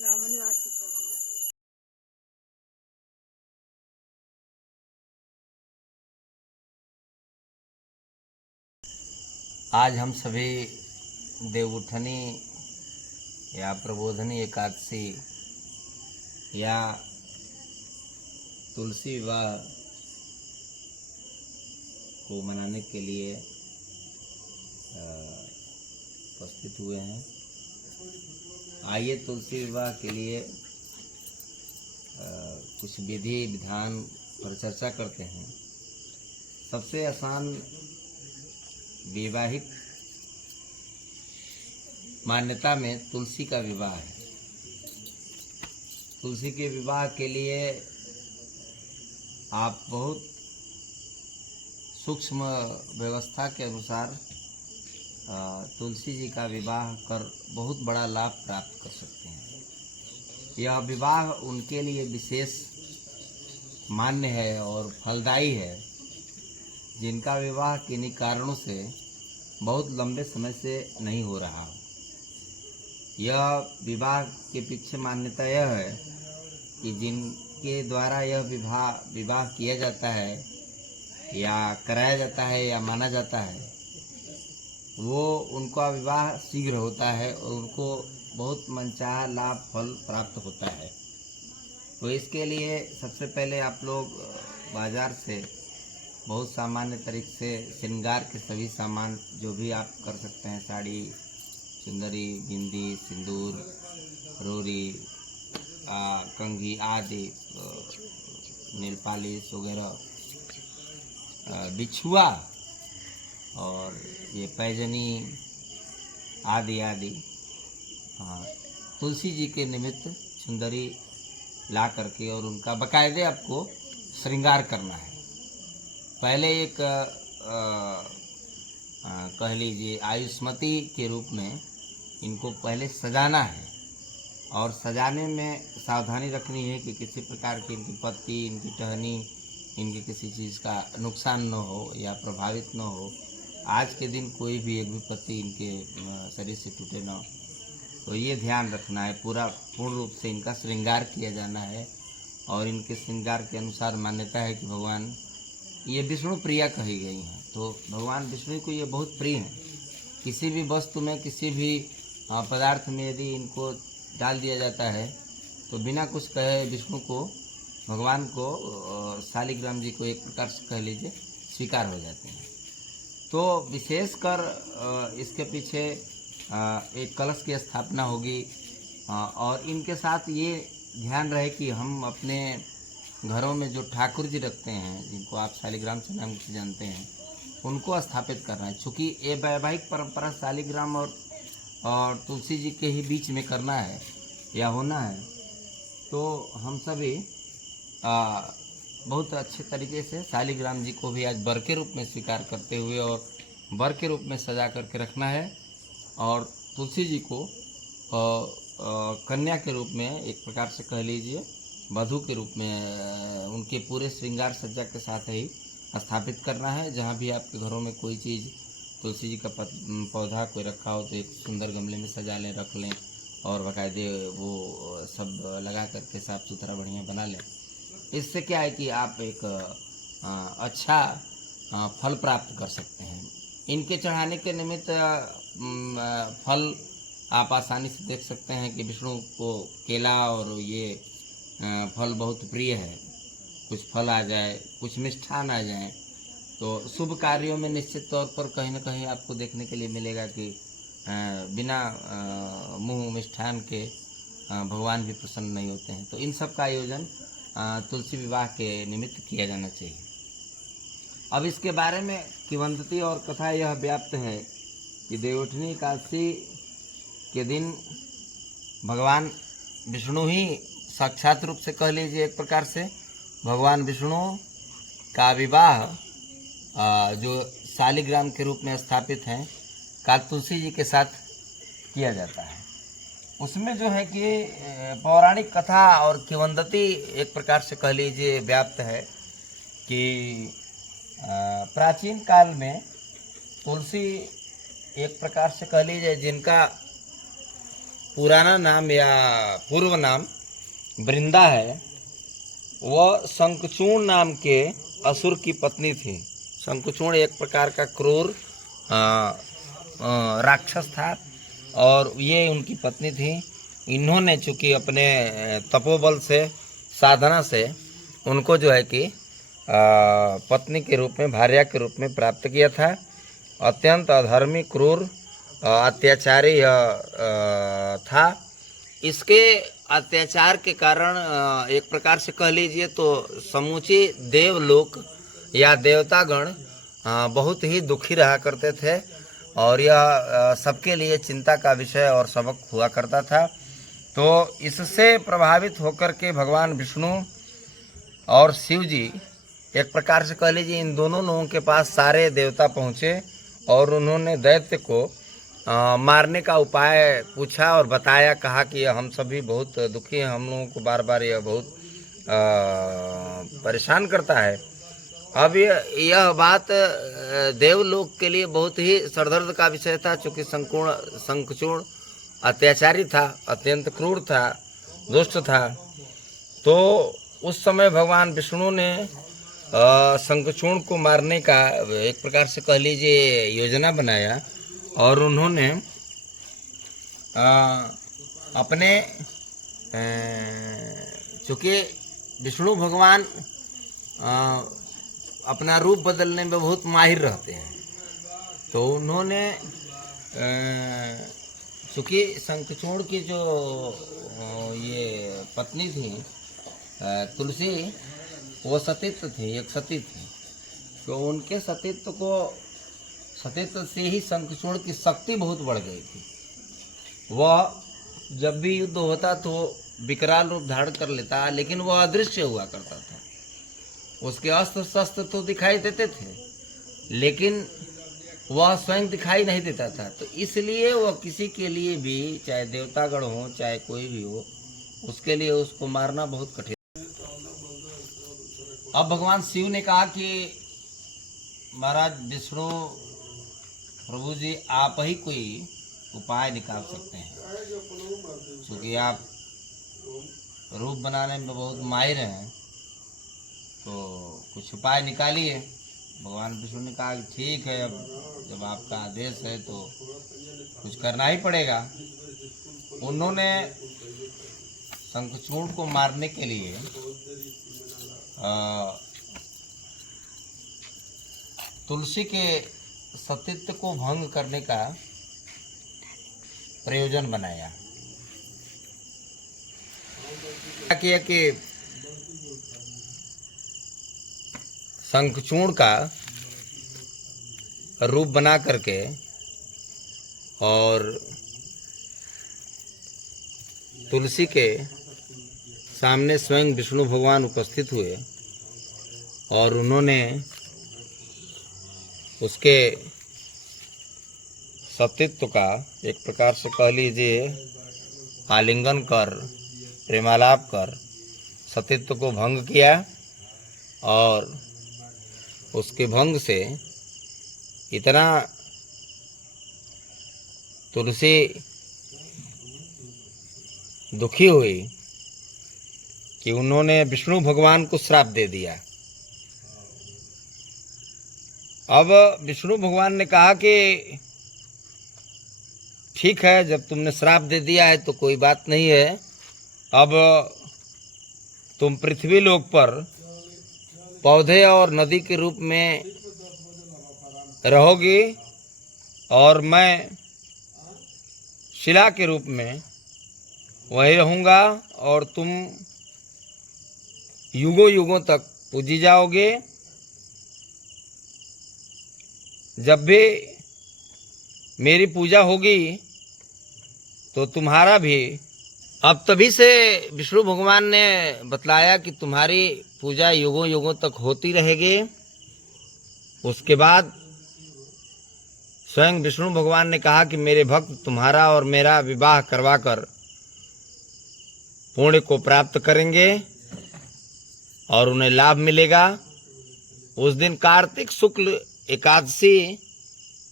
आज हम सभी देवउठनी या प्रबोधनी एकादशी या तुलसी विवाह को मनाने के लिए उपस्थित हुए हैं। आइए तुलसी विवाह के लिए कुछ विधि विधान पर चर्चा करते हैं। सबसे आसान वैवाहिक मान्यता में तुलसी का विवाह है। तुलसी के विवाह के लिए आप बहुत सूक्ष्म व्यवस्था के अनुसार तुलसी जी का विवाह कर बहुत बड़ा लाभ प्राप्त कर सकते हैं। यह विवाह उनके लिए विशेष मान्य है और फलदायी है जिनका विवाह किन्हीं कारणों से बहुत लंबे समय से नहीं हो रहा हो। यह विवाह के पीछे मान्यता यह है कि जिनके द्वारा यह विवाह किया जाता है या कराया जाता है या माना जाता है, वो उनका विवाह शीघ्र होता है और उनको बहुत मनचाहा लाभ फल प्राप्त होता है। तो इसके लिए सबसे पहले आप लोग बाज़ार से बहुत सामान्य तरीके से श्रृंगार के सभी सामान जो भी आप कर सकते हैं, साड़ी, चुंदरी, बिंदी, सिंदूर, रोरी, कंघी आदि, नेल पॉलिश वगैरह, बिछुआ और ये पैजनी आदि आदि तुलसी जी के निमित्त चुंदरी ला करके और उनका बाकायदे आपको श्रृंगार करना है। पहले एक कह लीजिए आयुष्मती के रूप में इनको पहले सजाना है और सजाने में सावधानी रखनी है कि किसी प्रकार की इनकी पत्ती, इनकी टहनी, इनकी किसी चीज़ का नुकसान न हो या प्रभावित न हो। आज के दिन कोई भी एक भी पत्ती इनके शरीर से टूटे न, तो ये ध्यान रखना है। पूर्ण रूप से इनका श्रृंगार किया जाना है और इनके श्रृंगार के अनुसार मान्यता है कि भगवान ये विष्णु प्रिया कही गई हैं, तो भगवान विष्णु को ये बहुत प्रिय हैं। किसी भी वस्तु में, किसी भी पदार्थ में यदि इनको डाल दिया जाता है तो बिना कुछ कहे विष्णु को, भगवान को, शालिग्राम जी को एक प्रकार से कह लीजिए स्वीकार हो जाते हैं। तो विशेषकर इसके पीछे एक कलश की स्थापना होगी और इनके साथ ये ध्यान रहे कि हम अपने घरों में जो ठाकुर जी रखते हैं, जिनको आप शालिग्राम से नाम से जानते हैं, उनको स्थापित करना है। चूँकि ये वैवाहिक परंपरा शालिग्राम और तुलसी जी के ही बीच में करना है या होना है, तो हम सभी बहुत अच्छे तरीके से शालिग्राम जी को भी आज वर के रूप में स्वीकार करते हुए और वर के रूप में सजा करके रखना है और तुलसी जी को कन्या के रूप में, एक प्रकार से कह लीजिए वधू के रूप में, उनके पूरे श्रृंगार सज्जा के साथ ही स्थापित करना है। जहाँ भी आपके घरों में कोई चीज़, तुलसी जी का पौधा कोई रखा हो तो एक सुंदर गमले में सजा लें, रख लें और बाकायदे वो सब लगा करके साफ़ सुथरा बढ़िया बना लें। इससे क्या है कि आप एक अच्छा फल प्राप्त कर सकते हैं। इनके चढ़ाने के निमित्त फल आप आसानी से देख सकते हैं कि विष्णु को केला और ये फल बहुत प्रिय है। कुछ फल आ जाए, कुछ मिष्ठान आ जाए, तो शुभ कार्यों में निश्चित तौर पर कहीं न कहीं आपको देखने के लिए मिलेगा कि बिना मुँह मिष्ठान के भगवान भी प्रसन्न नहीं होते हैं। तो इन सब का आयोजन तुलसी विवाह के निमित्त किया जाना चाहिए। अब इसके बारे में किंवदंती और कथा यह व्याप्त है कि देवउठनी एकादशी के दिन भगवान विष्णु ही साक्षात रूप से कह लीजिए, एक प्रकार से भगवान विष्णु का विवाह जो शालिग्राम के रूप में स्थापित हैं का तुलसी जी के साथ किया जाता है। उसमें जो है कि पौराणिक कथा और किंवदंती एक प्रकार से कह लीजिए व्याप्त है कि प्राचीन काल में तुलसी एक प्रकार से कह लीजिए जिनका पुराना नाम या पूर्व नाम वृंदा है, वह शंखचूड़ नाम के असुर की पत्नी थी। शंखचूड़ एक प्रकार का क्रूर राक्षस था और ये उनकी पत्नी थी। इन्होंने चूँकि अपने तपोबल से, साधना से उनको जो है कि पत्नी के रूप में, भार्या के रूप में प्राप्त किया था। अत्यंत अधर्मी, क्रूर, अत्याचारी था। इसके अत्याचार के कारण एक प्रकार से कह लीजिए तो समूचे देवलोक या देवतागण बहुत ही दुखी रहा करते थे और यह सबके लिए चिंता का विषय और सबक हुआ करता था। तो इससे प्रभावित होकर के भगवान विष्णु और शिव जी, एक प्रकार से कह लीजिए इन दोनों लोगों के पास सारे देवता पहुँचे और उन्होंने दैत्य को मारने का उपाय पूछा और बताया। कहा कि हम सभी बहुत दुखी हैं, हम लोगों को बार बार यह बहुत परेशान करता है। अब यह बात देवलोक के लिए बहुत ही सरदर्द का विषय था, चूँकि शंखचूड़ अत्याचारी था, अत्यंत क्रूर था, दुष्ट था। तो उस समय भगवान विष्णु ने शंखचूड़ को मारने का एक प्रकार से कह लीजिए योजना बनाया और उन्होंने अपने, चूँकि विष्णु भगवान अपना रूप बदलने में बहुत माहिर रहते हैं, तो उन्होंने चूँकि शंखचूड़ की जो ये पत्नी थी तुलसी, वो सतीत्व थी, एक सती थी। तो उनके सतीत्व से ही शंखचूड़ की शक्ति बहुत बढ़ गई थी। वह जब भी युद्ध होता तो विकराल रूप धारण कर लेता, लेकिन वह अदृश्य हुआ करता था। उसके अस्त्र शस्त्र तो दिखाई देते थे, लेकिन वह स्वयं दिखाई नहीं देता था। तो इसलिए वह किसी के लिए भी, चाहे देवतागण हो चाहे कोई भी हो, उसके लिए उसको मारना बहुत कठिन। अब भगवान शिव ने कहा कि महाराज विष्णु प्रभु जी, आप ही कोई उपाय निकाल सकते हैं, क्योंकि आप रूप बनाने में बहुत माहिर हैं, तो कुछ उपाय निकालिए। भगवान विष्णु ने कहा कि ठीक है, अब जब आपका आदेश है तो कुछ करना ही पड़ेगा। उन्होंने शंखचूड़ को मारने के लिए तुलसी के सतीत्व को भंग करने का प्रयोजन बनाया। क्या किया कि शंखचूड़ का रूप बना करके और तुलसी के सामने स्वयं विष्णु भगवान उपस्थित हुए और उन्होंने उसके सतीत्व का एक प्रकार से कह लीजिए आलिंगन कर, प्रेमालाप कर सतीत्व को भंग किया और उसके भंग से इतना तुलसी दुखी हुई कि उन्होंने विष्णु भगवान को श्राप दे दिया। अब विष्णु भगवान ने कहा कि ठीक है, जब तुमने श्राप दे दिया है तो कोई बात नहीं है, अब तुम पृथ्वी लोक पर पौधे और नदी के रूप में रहोगी और मैं शिला के रूप में वही रहूँगा और तुम युगों युगों तक पूजी जाओगे। जब भी मेरी पूजा होगी तो तुम्हारा भी, अब तभी से विष्णु भगवान ने बतलाया कि तुम्हारी पूजा युगों युगों तक होती रहेगी। उसके बाद स्वयं विष्णु भगवान ने कहा कि मेरे भक्त तुम्हारा और मेरा विवाह करवाकर पुण्य को प्राप्त करेंगे और उन्हें लाभ मिलेगा। उस दिन कार्तिक शुक्ल एकादशी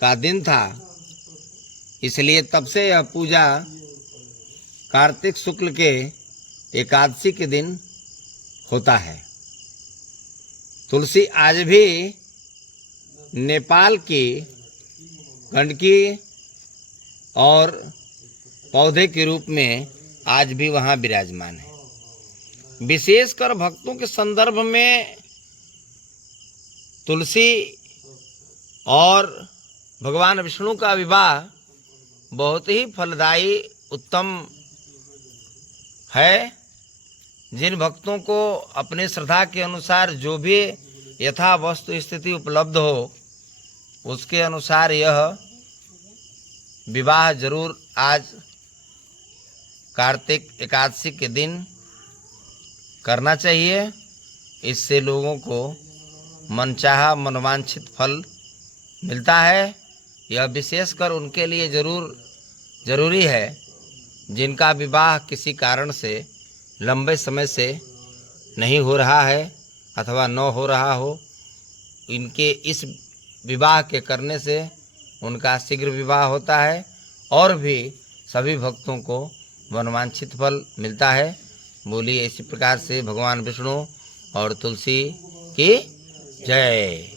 का दिन था, इसलिए तब से यह पूजा कार्तिक शुक्ल के एकादशी के दिन होता है। तुलसी आज भी नेपाल की गंडकी और पौधे के रूप में आज भी वहाँ विराजमान है। विशेषकर भक्तों के संदर्भ में तुलसी और भगवान विष्णु का विवाह बहुत ही फलदायी उत्तम है। जिन भक्तों को अपने श्रद्धा के अनुसार जो भी यथा वस्तु स्थिति उपलब्ध हो उसके अनुसार यह विवाह जरूर आज कार्तिक एकादशी के दिन करना चाहिए। इससे लोगों को मनचाहा मनवांछित फल मिलता है। यह विशेषकर उनके लिए जरूरी है जिनका विवाह किसी कारण से लंबे समय से नहीं हो रहा है अथवा न हो रहा हो। इनके इस विवाह के करने से उनका शीघ्र विवाह होता है और भी सभी भक्तों को मनवांछित फल मिलता है। बोलिए इसी प्रकार से भगवान विष्णु और तुलसी की जय।